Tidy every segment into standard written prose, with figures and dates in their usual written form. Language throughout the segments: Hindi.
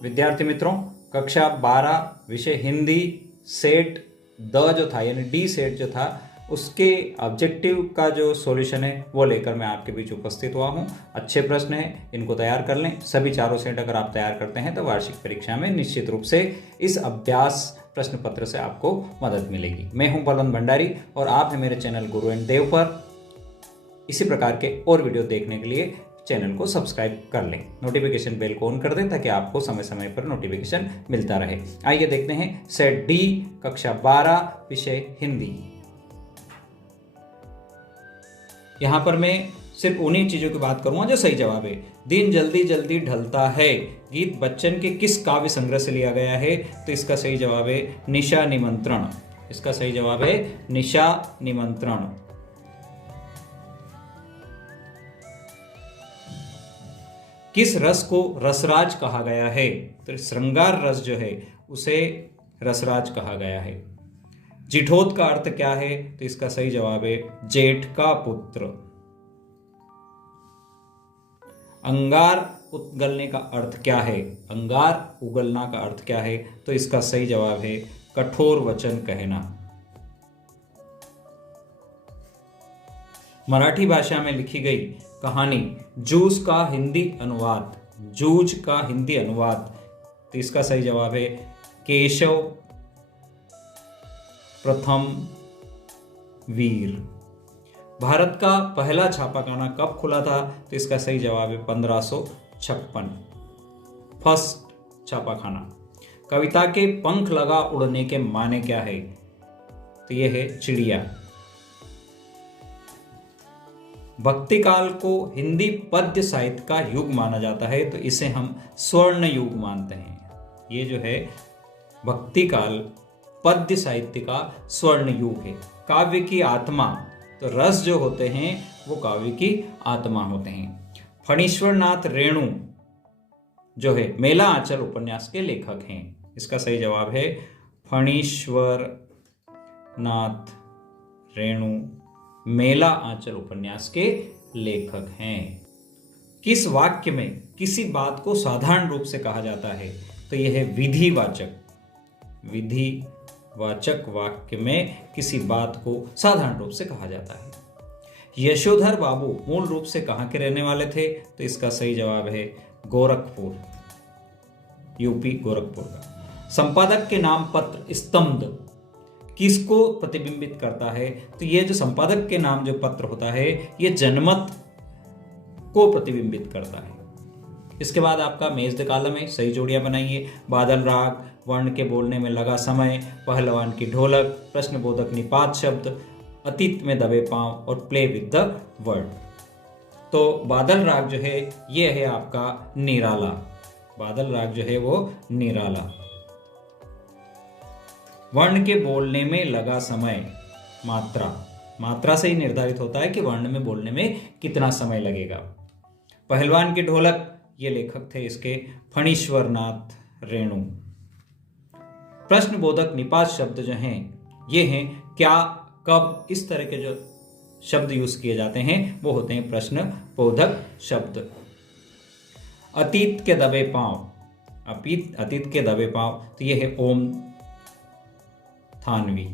विद्यार्थी मित्रों, कक्षा 12 विषय हिंदी सेट द जो था यानी डी सेट जो था उसके ऑब्जेक्टिव का जो सॉल्यूशन है वो लेकर मैं आपके बीच उपस्थित हुआ हूँ। अच्छे प्रश्न हैं, इनको तैयार कर लें। सभी चारों सेट अगर आप तैयार करते हैं तो वार्षिक परीक्षा में निश्चित रूप से इस अभ्यास प्रश्न पत्र से आपको मदद मिलेगी। मैं हूं बलवंत भंडारी और आप हैं मेरे चैनल गुरु एंड देव पर। इसी प्रकार के और वीडियो देखने के लिए चैनल को सब्सक्राइब कर लें, नोटिफिकेशन बेल को ऑन कर दें ताकि आपको समय समय पर नोटिफिकेशन मिलता रहे। आइए देखते हैं सेट डी कक्षा 12 विषय हिंदी। यहां पर मैं सिर्फ उन्हीं चीजों की बात करूंगा जो सही जवाब है। दिन जल्दी जल्दी ढलता है गीत बच्चन के किस काव्य संग्रह से लिया गया है? तो इसका सही जवाब है निशा निमंत्रण। इसका सही जवाब है निशा निमंत्रण। किस रस को रसराज कहा गया है? तो श्रृंगार रस जो है उसे रसराज कहा गया है। जिठोत का अर्थ क्या है? तो इसका सही जवाब है जेठ का पुत्र। अंगार उगलने का अर्थ क्या है? अंगार उगलना का अर्थ क्या है? तो इसका सही जवाब है कठोर वचन कहना। मराठी भाषा में लिखी गई कहानी जूझ का हिंदी अनुवाद। जूझ का हिंदी अनुवाद। तो इसका सही जवाब है केशव प्रथम वीर। भारत का पहला छापाखाना कब खुला था? तो इसका सही जवाब है 1556। फर्स्ट छापाखाना। कविता के पंख लगा उड़ने के माने क्या है? तो यह है चिड़िया। भक्ति काल को हिंदी पद्य साहित्य का युग माना जाता है तो इसे हम स्वर्ण युग मानते हैं। ये जो है भक्ति काल पद्य साहित्य का स्वर्ण युग है। काव्य की आत्मा, तो रस जो होते हैं वो काव्य की आत्मा होते हैं। फणीश्वर नाथ रेणु जो है मेला आंचल उपन्यास के लेखक हैं। इसका सही जवाब है फणीश्वर नाथ रेणु मेला आंचल उपन्यास के लेखक हैं। किस वाक्य में किसी बात को साधारण रूप से कहा जाता है? तो यह है विधिवाचक। विधिवाचक वाक्य में किसी बात को साधारण रूप से कहा जाता है। यशोधर बाबू मूल रूप से कहां के रहने वाले थे? तो इसका सही जवाब है गोरखपुर, यूपी गोरखपुर का। संपादक के नाम पत्र स्तंभ किसको प्रतिबिंबित करता है? तो ये जो संपादक के नाम जो पत्र होता है ये जनमत को प्रतिबिंबित करता है। इसके बाद आपका मेज द कॉलम है, सही जोड़ियां बनाइए। बादल राग, वर्ण के बोलने में लगा समय, पहलवान की ढोलक, प्रश्नबोधक निपात शब्द, अतीत में दबे पांव और प्ले विद द वर्ड। तो बादल राग जो है ये है आपका निराला। बादल राग जो है वो निराला। वर्ण के बोलने में लगा समय, मात्रा से ही निर्धारित होता है कि वर्ण में बोलने में कितना समय लगेगा। पहलवान की ढोलक, ये लेखक थे इसके फणीश्वर नाथ रेणु। प्रश्नबोधक निपात शब्द जो हैं ये हैं क्या, कब, इस तरह के जो शब्द यूज किए जाते हैं वो होते हैं प्रश्नबोधक शब्द। अतीत के दबे पांव, अतीत के दबे पांव, तो ये है ओम थानवी।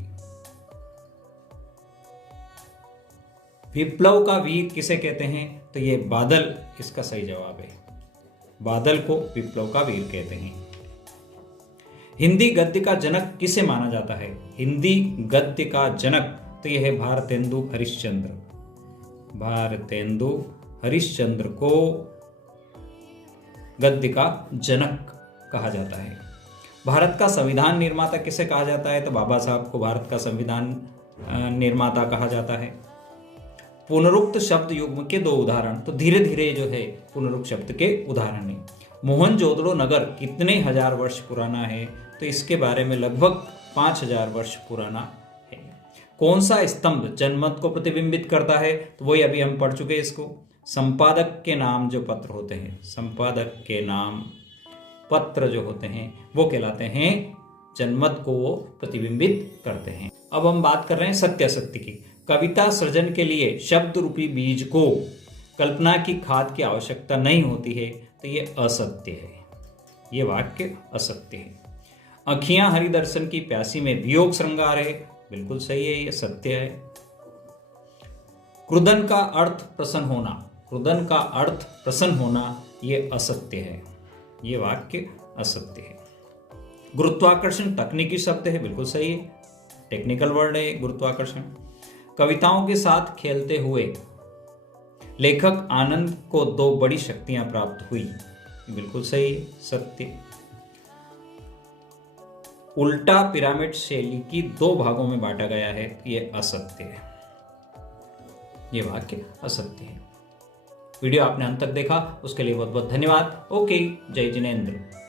विप्लव का वीर किसे कहते हैं? तो ये बादल इसका सही जवाब है। बादल को विप्लव का वीर कहते हैं। हिंदी गद्य का जनक किसे माना जाता है? हिंदी गद्य का जनक, तो यह है भारतेंदु हरिश्चंद्र। भारतेंदु हरिश्चंद्र को गद्य का जनक कहा जाता है। भारत का संविधान निर्माता किसे कहा जाता है? तो बाबा साहब को भारत का संविधान निर्माता कहा जाता है। पुनरुक्त शब्द युग्म के 2 उदाहरण, तो धीरे धीरे जो है पुनरुक्त शब्द के उदाहरण है। मोहनजोदड़ो नगर कितने हजार वर्ष पुराना है? तो इसके बारे में लगभग 5000 वर्ष पुराना है। कौन सा स्तंभ जनमत को प्रतिबिंबित करता है? तो वही अभी हम पढ़ चुके इसको। संपादक के नाम जो पत्र होते हैं, संपादक के नाम पत्र जो होते हैं वो कहलाते हैं जनमत को वो प्रतिबिंबित करते हैं। अब हम बात कर रहे हैं सत्य असत्य की। कविता सृजन के लिए शब्द रूपी बीज को कल्पना की खाद की आवश्यकता नहीं होती है, तो ये असत्य है। ये वाक्य असत्य है। अखियां हरिदर्शन की प्यासी में वियोग श्रृंगार है, बिल्कुल सही है, ये सत्य है। क्रुदन का अर्थ प्रसन्न होना, क्रुदन का अर्थ प्रसन्न होना, ये असत्य है, ये वाक्य असत्य है। गुरुत्वाकर्षण तकनीकी शब्द है, बिल्कुल सही है, टेक्निकल वर्ड है गुरुत्वाकर्षण। कविताओं के साथ खेलते हुए लेखक आनंद को दो बड़ी शक्तियां प्राप्त हुई, बिल्कुल सही है, सत्य। उल्टा पिरामिड शैली की दो भागों में बांटा गया है, ये असत्य है, ये वाक्य असत्य है। वीडियो आपने अंत तक देखा उसके लिए बहुत बहुत धन्यवाद। ओके, जय जिनेंद्र।